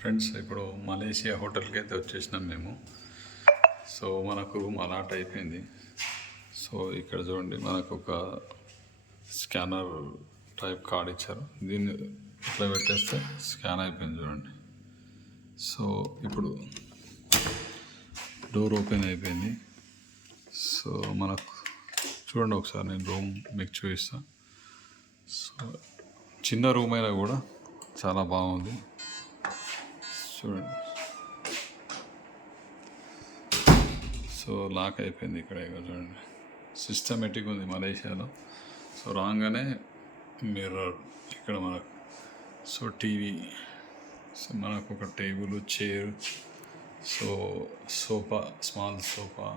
Friends ఇప్పుడు Malaysia హోటల్కి అయితే వచ్చేసినాం మేము. సో మనకు రూమ్ అలాట్ అయిపోయింది. సో ఇక్కడ చూడండి మనకు ఒక స్కానర్ టైప్ కార్డ్ ఇచ్చారు. దీన్ని ఇట్లా పెట్టేస్తే స్కాన్ అయిపోయింది చూడండి. సో ఇప్పుడు డోర్ ఓపెన్ అయిపోయింది. సో మనకు చూడండి ఒకసారి నేను రూమ్ మీకు చూపిస్తాను. సో చిన్న రూమ్ అయినా కూడా చాలా బాగుంది చూడండి. సో లాక్ అయిపోయింది ఇక్కడ చూడండి. సిస్టమేటిక్ ఉంది మలేషియాలో. సో రాగానే మిర్రర్ ఇక్కడ మనకు. సో టీవీ, సో మనకు ఒక table, chair, so sofa, small sofa,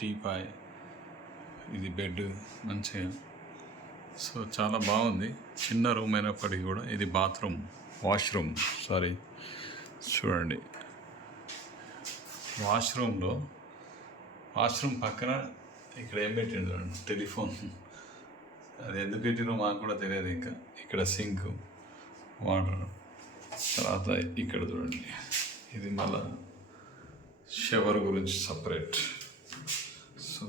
teapoy, ఇది బెడ్ మంచిగా. సో చాలా బాగుంది. చిన్న రూమ్ అయినప్పటికీ కూడా ఇది బాత్రూమ్, వాష్రూమ్ చూడండి. వాష్రూమ్ పక్కన ఇక్కడ ఏం పెట్టిండు చూడండి, టెలిఫోన్. అది ఎందుకు పెట్టినో మాకు కూడా తెలియదు. ఇంకా ఇక్కడ సింక్, వాటర్, తర్వాత ఇక్కడ చూడండి ఇది మళ్ళా షవర్ గురించి సపరేట్. సో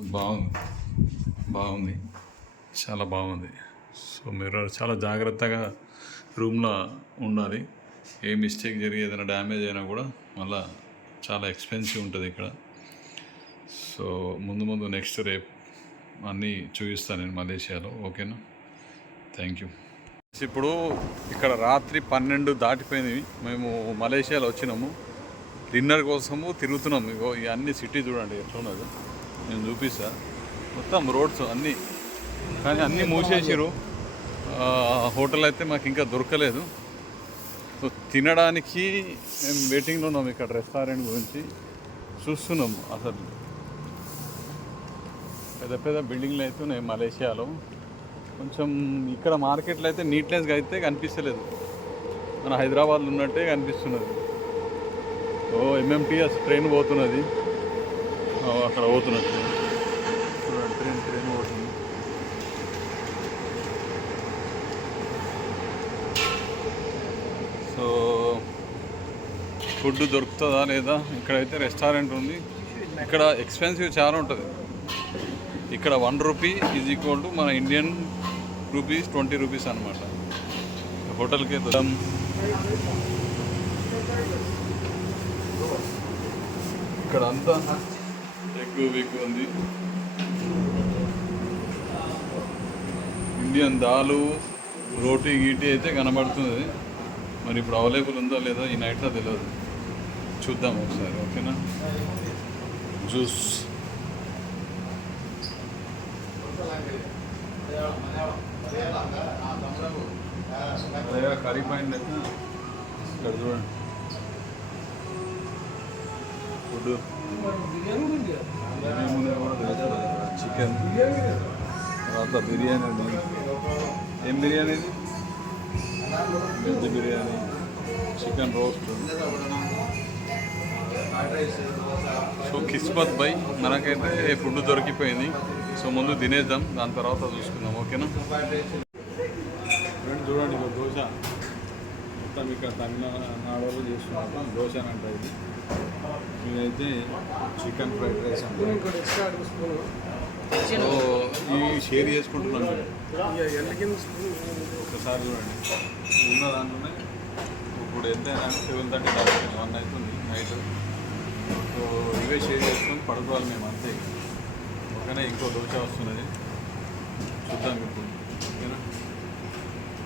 బాగుంది చాలా బాగుంది. సో మిర్రర్ చాలా జాగ్రత్తగా రూమ్లో ఉండాలి. ఏ మిస్టేక్ జరిగి ఏదైనా డ్యామేజ్ అయినా కూడా మళ్ళీ చాలా ఎక్స్పెన్సివ్ ఉంటుంది ఇక్కడ. సో ముందు నెక్స్ట్ రేపు అన్నీ చూపిస్తాను నేను మలేషియాలో. ఓకేనా? Thank you. ఇప్పుడు ఇక్కడ రాత్రి 12 దాటిపోయింది. మేము మలేషియాలో వచ్చినాము డిన్నర్ కోసము తిరుగుతున్నాము. ఇగో ఈ అన్ని సిటీ చూడండి ఎట్లున్నది, నేను చూపిస్తా. మొత్తం రోడ్స్ అన్నీ, కానీ అన్నీ మూసేసారు. హోటల్ అయితే మాకు ఇంకా దొరకలేదు. సో తినడానికి మేము వెయిటింగ్లో ఉన్నాము. ఇక్కడ రెస్టారెంట్ గురించి చూస్తున్నాము. అసలు పెద్ద బిల్డింగ్లు అయితే ఉన్నాయి మలేషియాలో. కొంచెం ఇక్కడ మార్కెట్లో అయితే నీట్నెస్గా అయితే కనిపిస్తలేదు. మన హైదరాబాద్లో ఉన్నట్టే కనిపిస్తున్నది. ఓ ఎంఎంటీఎస్ ట్రైన్ పోతున్నది, అక్కడ పోతున్నది ట్రైన్ పోతుంది. సో ఫుడ్ దొరుకుతుందా లేదా? ఇక్కడైతే రెస్టారెంట్ ఉంది. ఇక్కడ ఎక్స్పెన్సివ్ చాలా ఉంటుంది. ఇక్కడ 1 రూపీ ఈజ్ ఈక్వల్ టు మన ఇండియన్ రూపీస్ 20 రూపీస్ అనమాట. హోటల్కి ఇక్కడ అంతా ఎక్కువ ఉంది. ఇండియన్ దాలు, రోటీ గీటీ అయితే కనబడుతుంది. మరి ఇప్పుడు అవైలబుల్ ఉందో లేదో ఈ నైట్లో తెలియదు. చూద్దాం ఒకసారి. ఓకేనా? జ్యూస్, కర్రీ పాయింట్ అయితే ఇక్కడ చూడండి. ఫుడ్ చికెన్, తర్వాత బిర్యానీ ఉంది. ఏం బిర్యానీ ఇది? Veg biryani, chicken roast. So కిస్మత్ బై, మనకైతే ఫుడ్ దొరికిపోయింది. సో ముందు తినేద్దాం, దాని తర్వాత చూసుకుందాం. ఓకేనా? ఫ్రెండ్ చూడండి, ఇక దోశ మొత్తం ఇక్కడ తమిళనాడులో చేస్తున్నాం. దోశ అని అంటారు. ఇది ఇదైతే చికెన్ ఫ్రైడ్ రైస్ అంటే. సో ఇవి షేర్ చేసుకుంటున్నాం. ఒకసారి చూడండి, ఉన్న దాంట్లోనే ఇప్పుడు ఎంత 7:30 దాకా 1 అవుతుంది నైట్. సో ఇవే షేర్ చేసుకొని పడుకోవాలి మేము అంతే. ఓకేనా? ఇంకో దోశ వస్తున్నది, చూద్దాం ఇప్పుడు. ఓకేనా?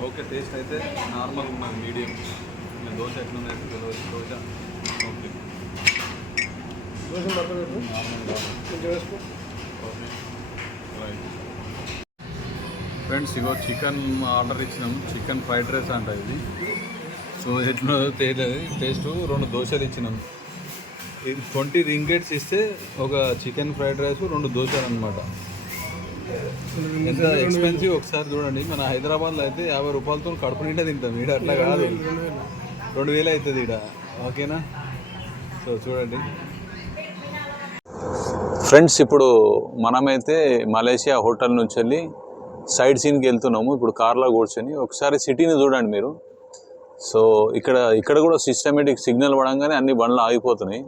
ఓకే, టేస్ట్ అయితే నార్మల్ ఉన్నది, మీడియం. దోశ ఎట్లుంది? దోశ ఓకే, ఫ్రెండ్స్ ఇగో చికెన్ ఆర్డర్ ఇచ్చినాము. చికెన్ ఫ్రైడ్ రైస్ అంట ఇది. సో ఎట్లా తెలియదు టేస్ట్. 2 దోశలు ఇచ్చినాము. ఇది 20 రింగెట్స్ ఇస్తే ఒక చికెన్ ఫ్రైడ్ రైస్, 2 దోశలు అనమాట. ఎంత ఎక్స్పెన్సివ్ ఒకసారి చూడండి. మన హైదరాబాద్లో అయితే 50 రూపాయలతో కడుపు నిండా తింటాం. ఈడ అట్లా కాదు, 2000 అవుతుంది ఈడ. ఓకేనా? సో చూడండి ఫ్రెండ్స్, ఇప్పుడు మనమైతే మలేషియా హోటల్ నుంచి వెళ్ళి సైడ్ సీన్కి వెళ్తున్నాము. ఇప్పుడు కార్లో కూర్చొని ఒకసారి సిటీని చూడండి మీరు. సో ఇక్కడ కూడా సిస్టమేటిక్ సిగ్నల్ పడంగానే అన్ని బండ్లు ఆగిపోతున్నాయి.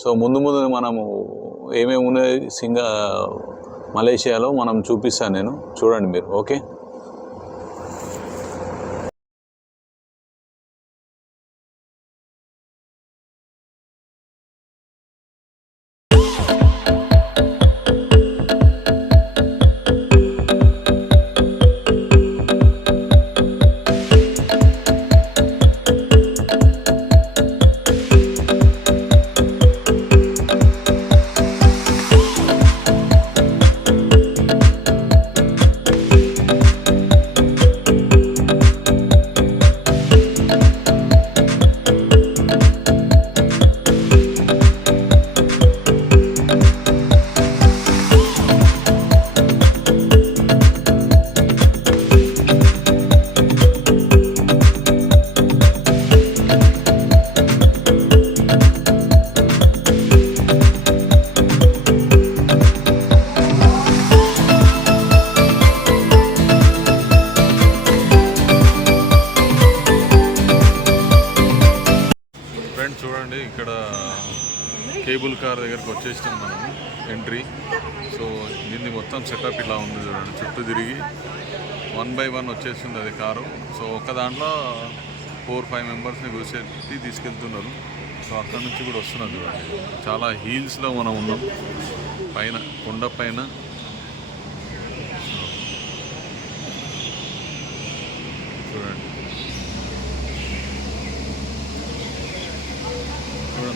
సో ముందు మనము ఏమేమి ఉన్నాయి మలేషియాలో మనం చూపిస్తాను నేను, చూడండి మీరు. ఓకే, చూడండి ఇక్కడ కేబుల్ కార్ దగ్గరకు వచ్చేసినాం మనం, ఎంట్రీ. సో దీన్ని మొత్తం సెటప్ ఇలా ఉంది చూడండి, చుట్టూ తిరిగి 1 by 1 వచ్చేస్తుంది అది కారు. సో ఒక దాంట్లో 4-5 మెంబర్స్ని కూర్చొని తీసుకెళ్తున్నారు. సో అక్కడ నుంచి కూడా వస్తున్నారు చూడండి. చాలా హీల్స్లో మనం ఉన్నాం, పైన కొండ పైన. చూడండి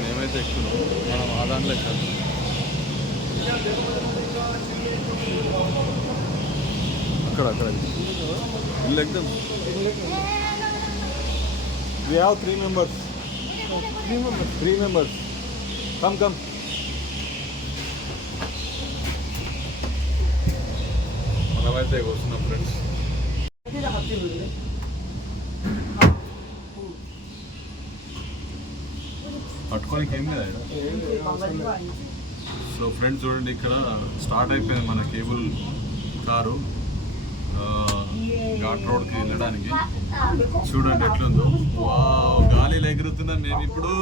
మేమైతే ఎక్కుతున్నాం, మనం ఆ దాంట్లో ఎక్కాలి. అక్కడ ఇల్లు ఎగ్దాం. We have 3 members. 3 members. Come. మనమైతే కూర్చున్నాం ఫ్రెండ్స్. పట్టుకోనికి ఏం లేదా. సో ఫ్రెండ్స్ చూడండి, ఇక్కడ స్టార్ట్ అయిపోయింది మన కేబుల్ కారు ఘాట్ రోడ్కి వెళ్ళడానికి. చూడండి ఎట్లుందో, గాలిలో ఎగురుతున్నాం మేము ఇప్పుడు.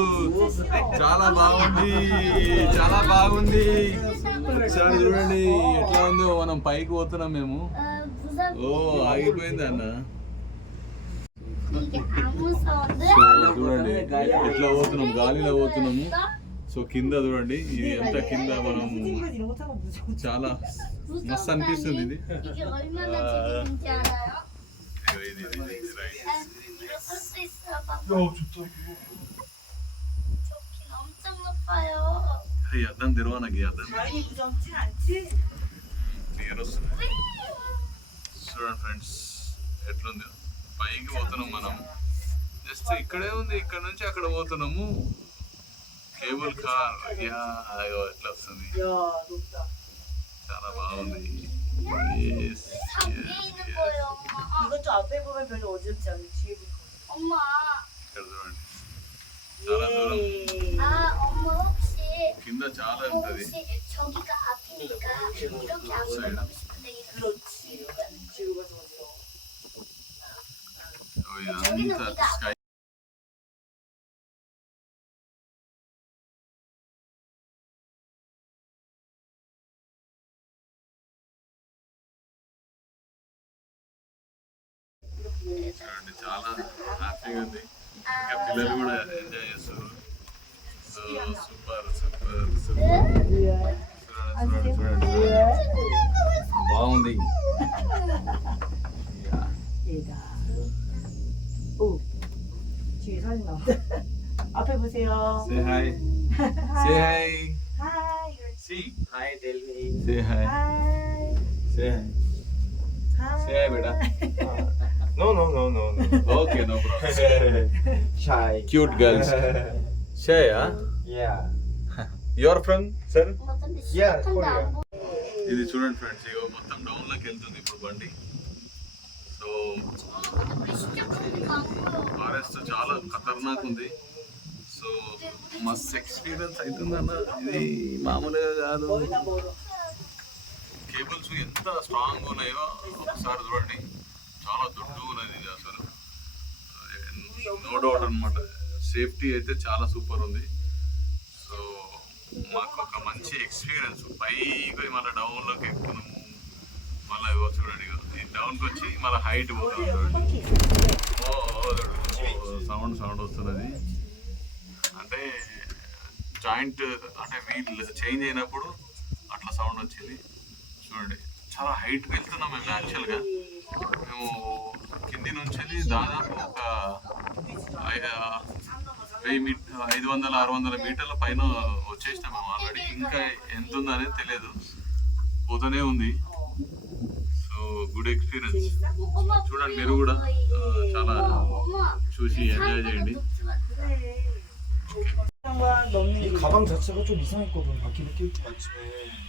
చాలా బాగుంది. ఒకసారి చూడండి ఎట్లా ఉందో, మనం పైకి పోతున్నాం మేము. ఆగిపోయింది అన్న. చూడండి ఎట్లా పోతున్నాం, గాలిలో పోతున్నాము. సో కింద చూడండి, ఇది ఎంత కింద మనం చాలా మస్తు అనిపిస్తుంది. ఇది అర్థం తెరవనకి అర్థం క్లియర్ వస్తుంది. చూడండి ఫ్రెండ్స్ ఎట్లుంది, పైకి పోతున్నాం మనం. జస్ట్ ఇక్కడే ఉంది, ఇక్కడ నుంచి అక్కడ పోతున్నాము. కేబుల్ కార్ ఎట్లా వస్తుంది, చాలా బాగుంది. ఇక్కడ చూడండి చాలా దూరం, కింద చాలా ఉంటుంది. ఇదంతా స్కై. చూడండి చాలా హ్యాపీగా ఉంది. ఇంకా పిల్లలు కూడా ఎంజాయ్ చేస్తారు. So super. చూడండి బాగుంది. 앞에 보세요. Say hi. Say hi. Hi. See. Hi, Delhi. Say hi. Hi. Say hi. Hi. Say hi, beta. No. Okay, no problem. Shy. Cute girls. Shy, huh? Yeah. Your friend, sir? Yeah, Korea. ఇది చూడండి friends, ఇగో మొత్తం down లోకి వెళ్తుంది ఇప్పుడు బండి. So forest చాలా ఖతర్నాక్ ఉంది. So మస్త్ ఎక్స్పీరియన్స్ అవుతుందన్న, ఇది మామూలుగా కాదు. కేబుల్స్ ఎంత స్ట్రాంగ్ ఉన్నాయో ఒకసారి చూడండి, చాలా దొడ్డు ఉన్నది ఇది. అసలు నో డౌట్ అనమాట. సేఫ్టీ అయితే చాలా సూపర్ ఉంది. సో మాకు ఒక మంచి ఎక్స్పీరియన్స్. పైకి మళ్ళీ డౌన్లోకి ఎక్కుతున్నాము. మళ్ళీ చూడండి ఈ డౌన్కి వచ్చి మళ్ళీ హైట్ పోతుంది చూడండి. సౌండ్ వస్తున్నది. అంటే జాయింట్ అంటే వీల్ చేంజ్ అయినప్పుడు అట్లా సౌండ్ వచ్చింది చూడండి. చాలా హైట్కి వెళ్తున్నాం మేము. యాక్చువల్గా మేము కింది నుంచి దాదాపు ఒక 500-600 మీటర్ల పైన వచ్చేసినాం మేము ఆల్రెడీ. ఇంకా ఎంత ఉందో అనేది తెలియదు, పోతూనే ఉంది. So good experience. చూడండి మీరు కూడా చాలా చూసి ఎంజాయ్ చేయండి. 이 가방 자체가 좀 이상했거든. 바퀴를 끼울 때 아침에.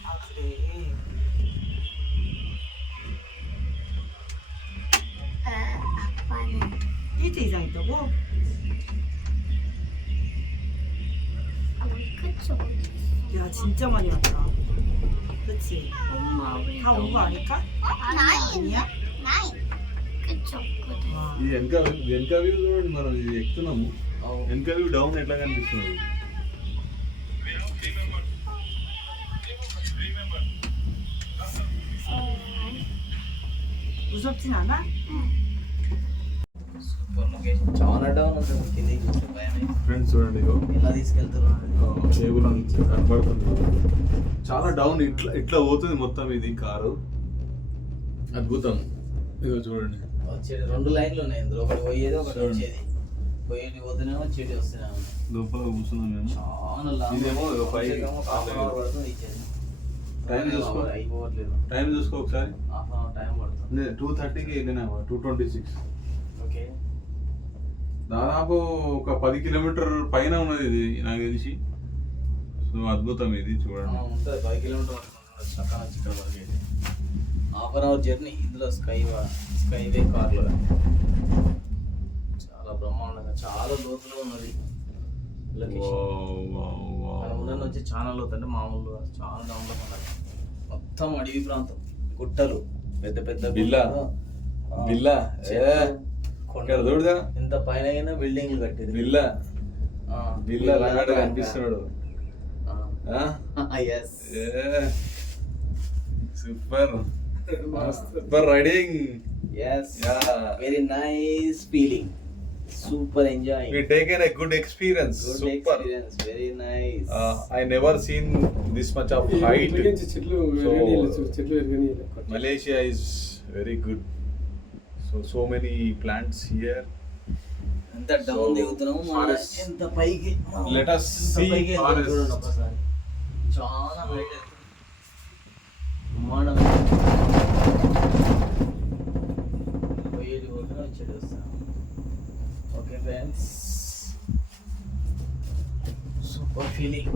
아 그래. 아빠는 일찍 이상했다고? 우리 끝이 어디 있어? 야 진짜 많이 왔다. 그치? 엄마 우리 다 온 거 아닐까? 나인 아니야? 나인 끝이 없거든. 와. ఈ వెనక వ్యూ చూడండి. మనం ఇది ఎక్కుతున్నాము. వెనక వ్యూ డౌన్ ఎట్లా కనిపిస్తున్నది. 무섭진 않아? చాలా డౌన్ ఉంటుంది కిందకి చూస్తే భయమే. ఫ్రెండ్స్ చూడండి ఇగో ఎలా తీసుకెళ్తున్నారు టేబుల్ కనబడుతుంది. చాలా డౌన్ ఇట్లా పోతుంది మొత్తం ఇది కారు. అద్భుతం. ఇగో చూడండి వచ్చేది 2 లైన్లు ఉన్నాయి ఇందులో. ఒకటి పోయేది ఒకటి వచ్చేది. పోయేది పోతేనేమో వచ్చేది వస్తేనేమో. లోపల కూర్చున్నాం మేము. చాలా లాంగ్. ఇదేమో పైకి. ఒక హాఫ్ అన్ అవర్ పడుతుంది ఇచ్చేది. టైం చూసుకో. అయిపోవట్లేదు. టైం చూసుకో ఒకసారి. హాఫ్ అన్ అవర్ టైం పడుతుంది. 2:30కి వెళ్ళినా 2:26. ఓకే. దాదాపు ఒక 10 కిలోమీటర్ పైన ఉన్నది ఇది నాకు తెలిసి. సో అద్భుతం ఇది చూడండి. ఉంటుంది 5 కిలోమీటర్ చక్కగా ఇక్కడ వరకు అయితే హాఫ్ అన్ అవర్ జర్నీ. ఇందులో స్కైవే కార్లో చాలా బ్రహ్మాండంగా చాలా లోతులో ఉన్నది లొకేషన్. మన ఊళ్ళ నుంచి చాలా లోతు, అంటే మామూలుగా చాలా డౌన్లో ఉన్నది. మొత్తం అడవి ప్రాంతం, గుట్టలు, పెద్ద పెద్ద బిల్లా గుట్టలు, బిల్లా చెట్లు, ఇక్కడ చూడదా ఇంత పైన అయినా బిల్డింగ్లు కట్టేది. బిల్లా బిల్లా లాగా కనిపిస్తున్నాడు. Yes. Super super riding. Yes. Very nice feeling. Super enjoying. We taken a good experience. Good Super. experience. Very nice. I never seen this much of height. Malaysia is very good. So many plants here. ఎంత down దిగుతున్నాము, forest. ఎంత పైకి. Let us ఎంత see పైకి వెళ్తాం forest. చూడండి ఒకసారి. చాలా height. మనం పోయేది పోతున్నా వచ్చేది వస్తాం. Okay friends, super feeling.